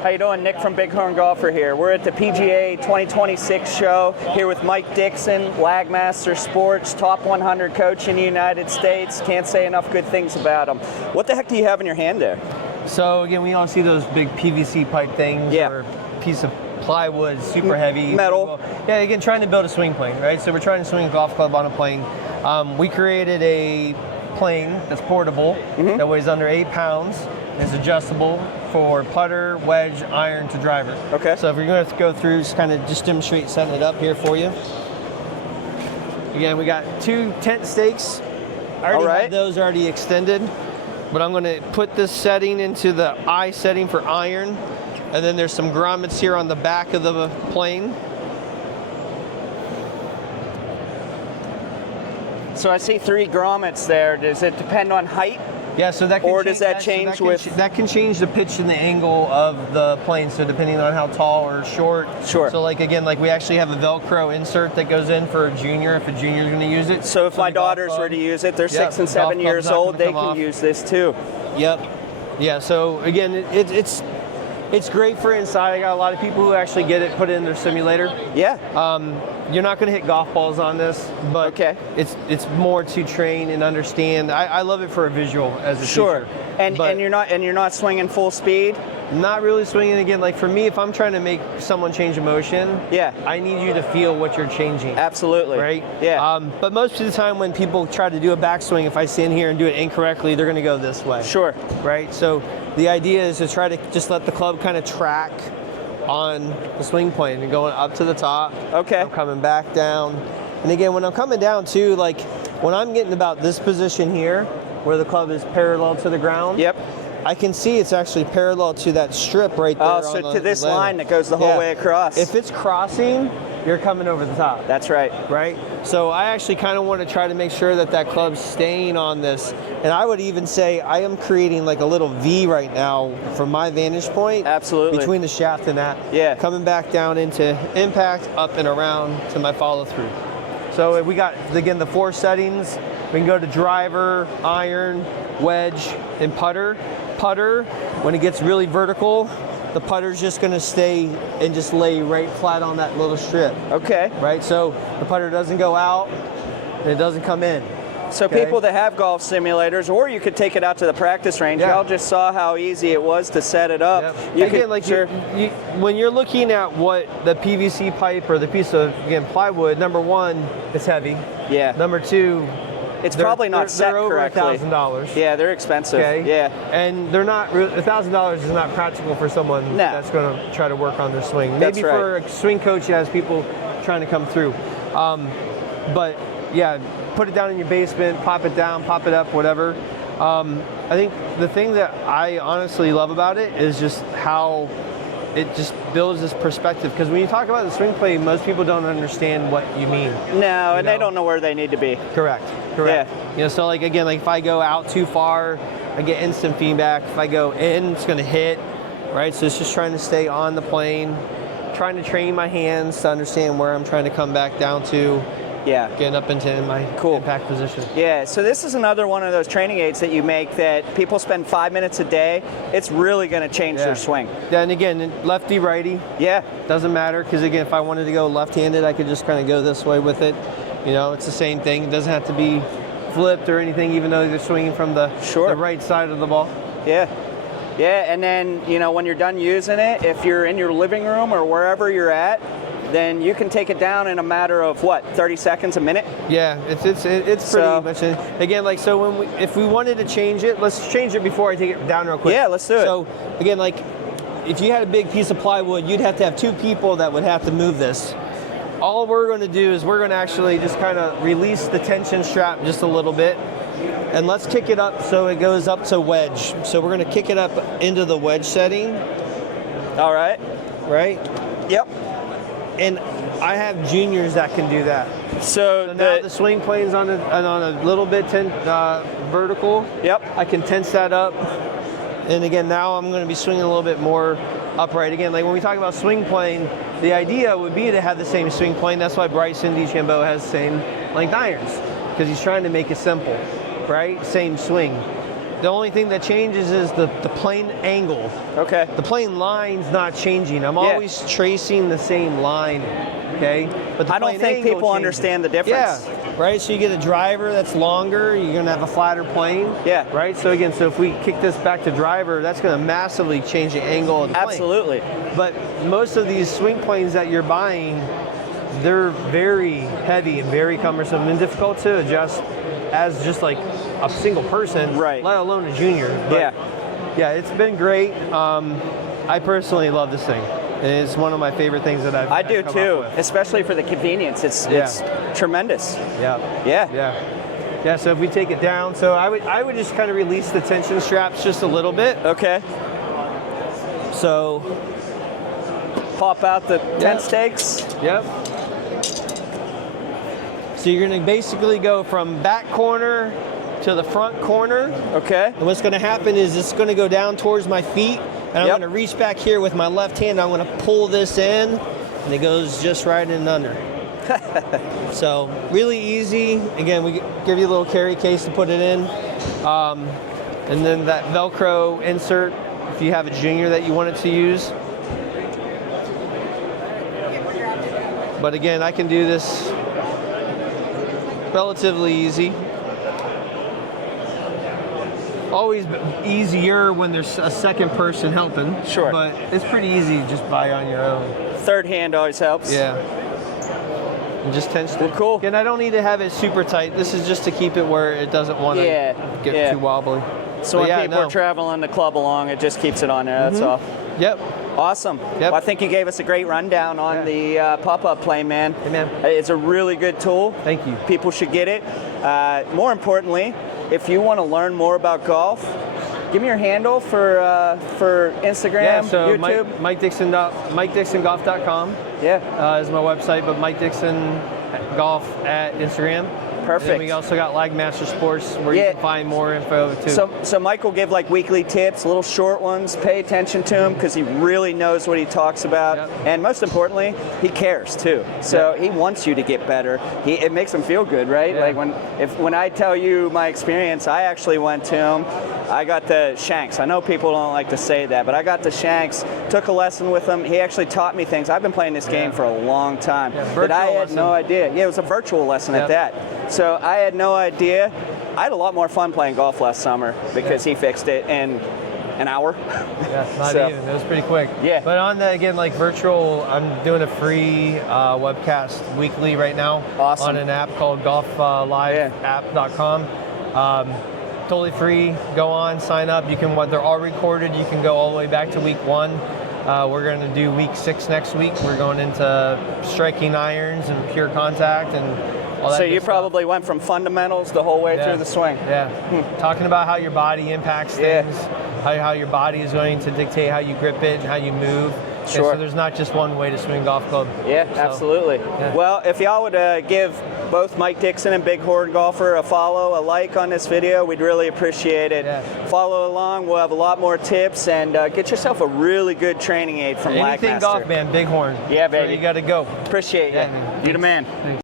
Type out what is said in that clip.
How you doing? Nick from Bighorn Golfer here. We're at the PGA 2026 show here with Mike Dickson, LagMaster Sports, top 100 coach in the United States. Can't say enough good things about him. What the heck do you have in your hand there? So again, we all see those big PVC pipe things, Yeah. or piece of plywood, super heavy. Metal. Yeah, again, trying to build a swing plane, right? So we're trying to swing a golf club on a plane. We created a plane that's portable, that weighs under 8 pounds, and is adjustable for putter, wedge, iron to driver. Okay. So if you're going to go through, just demonstrate setting it up here for you. Again, we got 2 tent stakes. I already have those already extended, but I'm going to put this setting into the I setting for iron, and then there's some grommets here on the back of the plane. So I see 3 grommets there. Does it depend on height? Yeah, so that can or does that change that can change the pitch and the angle of the plane. So depending on how tall or short. Sure. So like again, like we actually have a Velcro insert that goes in for a junior if a junior's going to use it. So if my daughters were to use it, they're 6 and 7 years old, they can use this too. Yep. Yeah. So again, it's great for inside. I got a lot of people who actually get it, put it in their simulator. Yeah. You're not going to hit golf balls on this, but it's more to train and understand. I love it for a visual as a teacher. And you're not swinging full speed. Not really swinging. Again, like for me, if I'm trying to make someone change a motion, I need you to feel what you're changing. Absolutely. Right? Yeah. But most of the time when people try to do a backswing, if I stand here and do it incorrectly, they're going to go this way. Sure. Right? So the idea is to try to just let the club kind of track on the swing plane and going up to the top. Okay. I'm coming back down. And again, when I'm coming down too, like when I'm getting about this position here, where the club is parallel to the ground. Yep. I can see it's actually parallel to that strip right there. Oh, so to this line that goes the whole way across. If it's crossing, you're coming over the top. That's right. Right? So I actually kind of want to try to make sure that that club's staying on this. And I would even say I am creating like a little V right now from my vantage point. Absolutely. Between the shaft and that. Yeah. Coming back down into impact, up and around to my follow through. So we got, again, the 4 settings. We can go to driver, iron, wedge, and putter. Putter, when it gets really vertical, the putter's just going to stay and just lay right flat on that little strip. Okay. Right, so the putter doesn't go out and it doesn't come in. So people that have golf simulators, or you could take it out to the practice range. Y'all just saw how easy it was to set it up. You again, like when you're looking at what the PVC pipe or the piece of plywood, number 1, it's heavy. Yeah. Number 2, it's probably not set correctly. They're over $1,000. Yeah, they're expensive. Okay. Yeah. And they're not $1,000 is not practical for someone that's going to try to work on their swing. Maybe for a swing coach that has people trying to come through. But yeah, put it down in your basement, pop it down, pop it up, whatever. I think the thing that I honestly love about it is just how it just builds this perspective. Because when you talk about the swing plane, most people don't understand what you mean. No, and they don't know where they need to be. Correct. Yeah. So like again, like if I go out too far, I get instant feedback. If I go in, it's going to hit. Right. So it's just trying to stay on the plane, trying to train my hands to understand where I'm trying to come back down to. Yeah. Getting up into my impact position. Yeah, so this is another one of those training aids that you make that people spend 5 minutes a day. It's really going to change their swing. Then again, lefty, righty. Yeah. Doesn't matter, because again, if I wanted to go left-handed, I could just kind of go this way with it. You know, it's the same thing. It doesn't have to be flipped or anything, even though they're swinging from the right side of the ball. Yeah. Yeah, and then, when you're done using it, if you're in your living room or wherever you're at, then you can take it down in a matter of 30 seconds, a minute? Yeah, it's pretty much it. Again, like, so if we wanted to change it, let's change it before I take it down real quick. Yeah, let's do it. So again, like, if you had a big piece of plywood, you'd have to have 2 people that would have to move this. All we're going to do is we're going to actually just kind of release the tension strap just a little bit, and let's kick it up so it goes up to wedge. So we're going to kick it up into the wedge setting. All right. Right? Yep. And I have juniors that can do that. So now the swing plane's on a little bit vertical. Yep. I can tense that up. And again, now I'm going to be swinging a little bit more upright. Again, like when we talk about swing plane, the idea would be to have the same swing plane. That's why Bryson DeChambeau has the same length irons, because he's trying to make it simple, right? Same swing. The only thing that changes is the plane angle. Okay. The plane line's not changing. I'm always tracing the same line, okay? But the I don't think people understand the difference. Yeah, right? So you get a driver that's longer, you're gonna have a flatter plane. Yeah. Right? So again, so if we kick this back to driver, that's gonna massively change the angle of the plane. Absolutely. But most of these swing planes that you're buying, they're very heavy and very cumbersome and difficult to adjust as just like a single person, right, let alone a junior. But yeah, it's been great. I personally love this thing. It's one of my favorite things that I've do too, especially for the convenience. It's tremendous. Yeah, so if we take it down, so I would just kind of release the tension straps just a little bit. Okay. So pop out the tent stakes. Yep. So you're going to basically go from back corner to the front corner. Okay. And what's going to happen is it's going to go down towards my feet, and I'm going to reach back here with my left hand. I'm going to pull this in, and it goes just right in under. So really easy. Again, we give you a little carry case to put it in. And then that Velcro insert, if you have a junior that you wanted to use. But again, I can do this relatively easy. Always easier when there's a second person helping. Sure. But it's pretty easy just by on your own. Third hand always helps. Yeah. And just tension it. Well, cool. And I don't need to have it super tight. This is just to keep it where it doesn't want to get too wobbly. So when people are traveling the club along, it just keeps it on there, that's all. Yep. Awesome. Yep. Well, I think you gave us a great rundown on the pop-up plane, man. Hey, man. It's a really good tool. Thank you. People should get it. More importantly, if you want to learn more about golf, give me your handle for Instagram, so YouTube. MikeDicksonGolf.com is my website, but Mike Dickson Golf at Instagram. Perfect. And then we also got LagMaster Sports where you can find more info too. So Mike will give like weekly tips, little short ones. Pay attention to him because he really knows what he talks about, and most importantly, he cares too. So he wants you to get better. It makes him feel good, right? Like when I tell you my experience, I actually went to him. I got the Shanks. I know people don't like to say that, but I got the Shanks. Took a lesson with him. He actually taught me things. I've been playing this game for a long time, but I had no idea. Yeah, it was a virtual lesson at that. So I had no idea. I had a lot more fun playing golf last summer because he fixed it in an hour. Yeah, not even. It was pretty quick. Yeah. But on the, again, like virtual, I'm doing a free webcast weekly right now on an app called golfliveapp.com. Totally free. Go on, sign up. You can, they're all recorded. You can go all the way back to week 1. We're going to do week 6 next week. We're going into striking irons and pure contact and all that. So you probably went from fundamentals the whole way through the swing. Yeah. Talking about how your body impacts things, how your body is going to dictate how you grip it and how you move. Sure. So there's not just one way to swing golf club. Yeah, absolutely. Yeah. Well, if y'all would give both Mike Dickson and Bighorn Golfer a follow, a like on this video, we'd really appreciate it. Yeah. Follow along. We'll have a lot more tips, and get yourself a really good training aid from LagMaster. Anything golf, man. Bighorn. Yeah, baby. So you got to go. Appreciate you. You the man. Thanks.